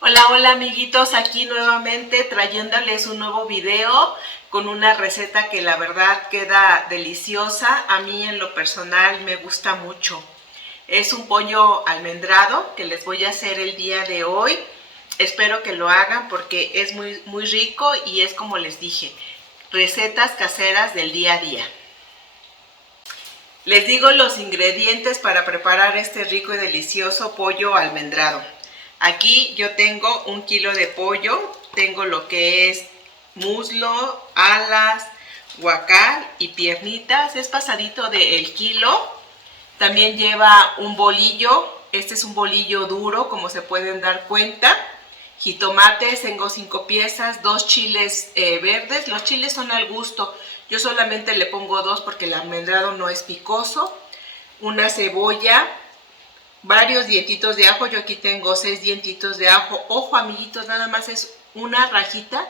Hola, hola amiguitos, aquí nuevamente trayéndoles un nuevo video con una receta que la verdad queda deliciosa. A mí en lo personal me gusta mucho. Es un pollo almendrado que les voy a hacer el día de hoy. Espero que lo hagan porque es muy rico y es como les dije, recetas caseras del día a día. Les digo los ingredientes para preparar este rico y delicioso pollo almendrado. Aquí yo tengo 1 kilo de pollo, tengo lo que es muslo, alas, guacal y piernitas, es pasadito del kilo. También lleva un bolillo, este es un bolillo duro como se pueden dar cuenta. Jitomates, tengo 5 piezas, 2 chiles verdes, los chiles son al gusto, yo solamente le pongo 2 porque el almendrado no es picoso. Una cebolla, varios dientitos de ajo, yo aquí tengo 6 dientitos de ajo. Ojo amiguitos, nada más es una rajita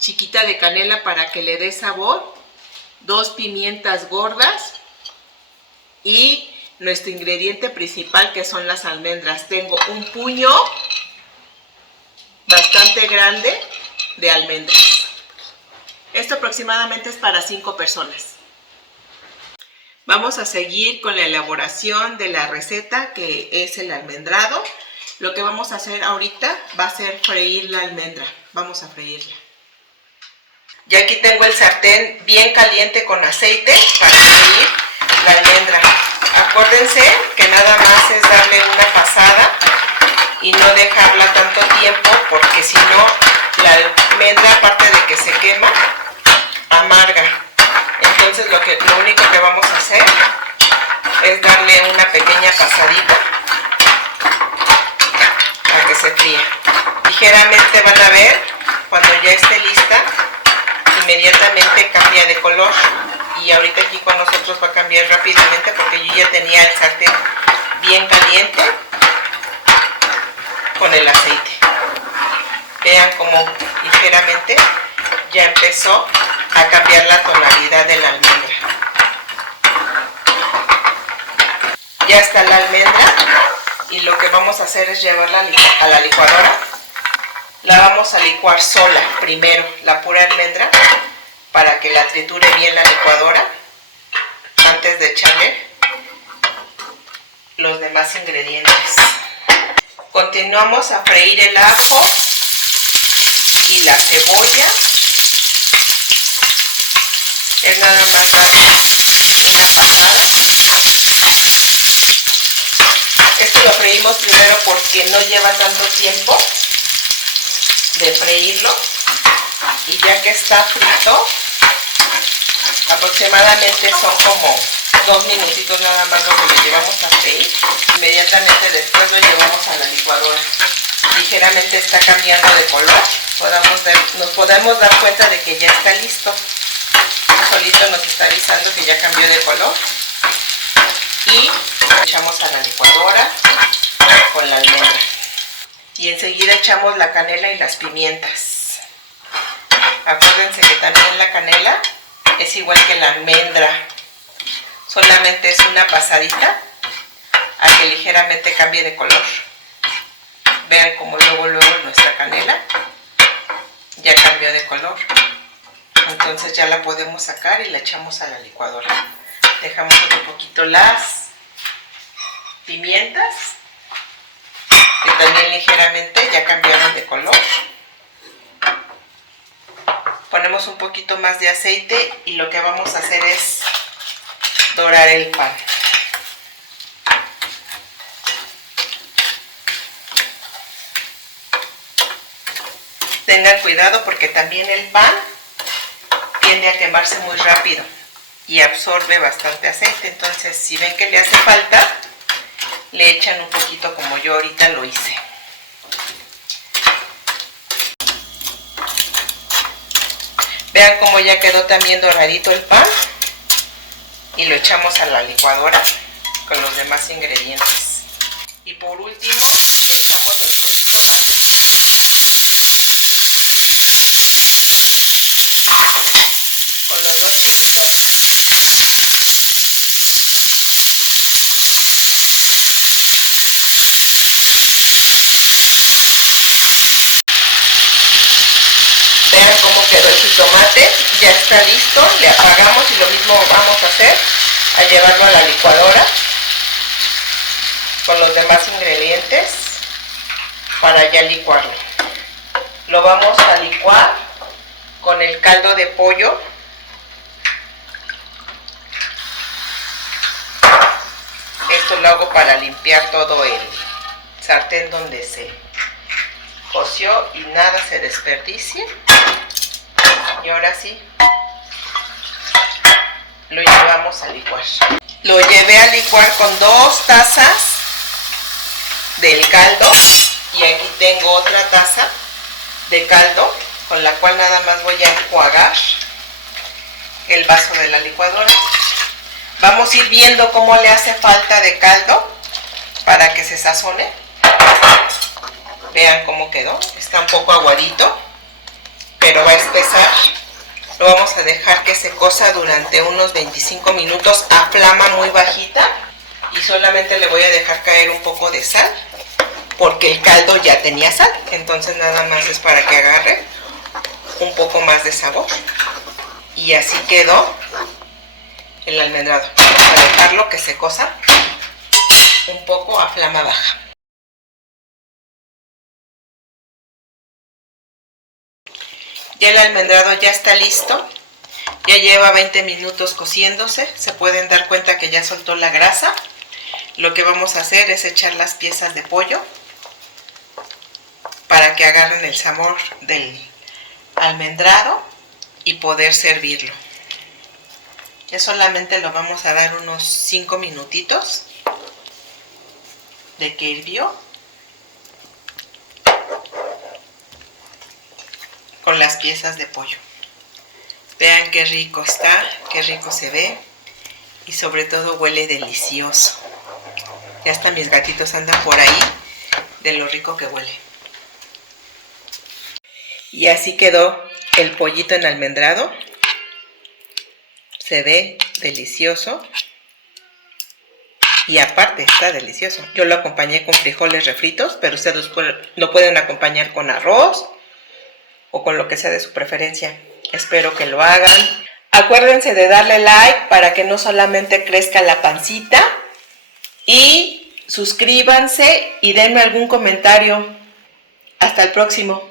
chiquita de canela para que le dé sabor. 2 pimientas gordas y nuestro ingrediente principal que son las almendras. Tengo un puño bastante grande de almendras. Esto aproximadamente es para 5 personas. Vamos a seguir con la elaboración de la receta que es el almendrado. Lo que vamos a hacer ahorita va a ser freír la almendra. Vamos a freírla. Ya aquí tengo el sartén bien caliente con aceite para freír la almendra. Acuérdense que nada más es darle una pasada y no dejarla tanto tiempo porque si no la almendra, aparte de que se quema, amarga. Entonces lo único que vamos a hacer es darle una pequeña pasadita a que se fría. Ligeramente van a ver cuando ya esté lista, inmediatamente cambia de color y ahorita aquí con nosotros va a cambiar rápidamente porque yo ya tenía el sartén bien caliente con el aceite. Vean como ligeramente ya empezó a cambiar la tonalidad de la almendra. Ya está la almendra y lo que vamos a hacer es llevarla a la licuadora. La vamos a licuar sola primero, la pura almendra, para que la triture bien la licuadora antes de echarle los demás ingredientes. Continuamos a freír el ajo y la cebolla. Es nada más darle una pasada. Esto lo freímos primero porque no lleva tanto tiempo de freírlo y ya que está frito, aproximadamente son como 2 minutitos nada más lo que lo llevamos a freír. Inmediatamente después lo llevamos a la licuadora. Ligeramente está cambiando de color, nos podemos dar cuenta de que ya está listo. Solito nos está avisando que ya cambió de color y lo echamos a la licuadora con la almendra y enseguida echamos la canela y las pimientas. Acuérdense que también la canela es igual que la almendra, solamente es una pasadita a que ligeramente cambie de color. Vean como luego nuestra canela ya cambió de color. Entonces ya la podemos sacar y la echamos a la licuadora. Dejamos un poquito las pimientas, que también ligeramente ya cambiaron de color. Ponemos un poquito más de aceite y lo que vamos a hacer es dorar el pan. Tengan cuidado porque también el pan tiende a quemarse muy rápido y absorbe bastante aceite. Entonces si ven que le hace falta, le echan un poquito como yo ahorita lo hice. Vean cómo ya quedó también doradito el pan y lo echamos a la licuadora con los demás ingredientes. Y por último le echamos nuestro jitomate. Con los 2 chilitos. cómo quedó el jitomate. Ya está listo, le apagamos y lo mismo vamos a hacer al llevarlo a la licuadora con los demás ingredientes para ya licuarlo. Lo vamos a licuar con el caldo de pollo. Esto lo hago para limpiar todo el sartén donde se coció y nada se desperdicie. Y ahora sí, lo llevamos a licuar. Lo llevé a licuar con 2 tazas del caldo y aquí tengo otra taza de caldo con la cual nada más voy a enjuagar el vaso de la licuadora. Vamos a ir viendo cómo le hace falta de caldo para que se sazone. Vean cómo quedó, está un poco aguadito, pero va a espesar. Lo vamos a dejar que se cosa durante unos 25 minutos a flama muy bajita y solamente le voy a dejar caer un poco de sal porque el caldo ya tenía sal, entonces nada más es para que agarre un poco más de sabor. Y así quedó el almendrado. Vamos a dejarlo que se cosa un poco a flama baja. Ya el almendrado ya está listo, ya lleva 20 minutos cociéndose, se pueden dar cuenta que ya soltó la grasa. Lo que vamos a hacer es echar las piezas de pollo para que agarren el sabor del almendrado y poder servirlo. Ya solamente lo vamos a dar unos 5 minutitos de que hirvió con las piezas de pollo. Vean qué rico está, qué rico se ve y sobre todo huele delicioso. Ya hasta mis gatitos andan por ahí de lo rico que huele. Y así quedó el pollito en almendrado. Se ve delicioso y aparte está delicioso. Yo lo acompañé con frijoles refritos, pero ustedes lo pueden acompañar con arroz o con lo que sea de su preferencia. Espero que lo hagan. Acuérdense de darle like para que no solamente crezca la pancita. Y suscríbanse y denme algún comentario. Hasta el próximo.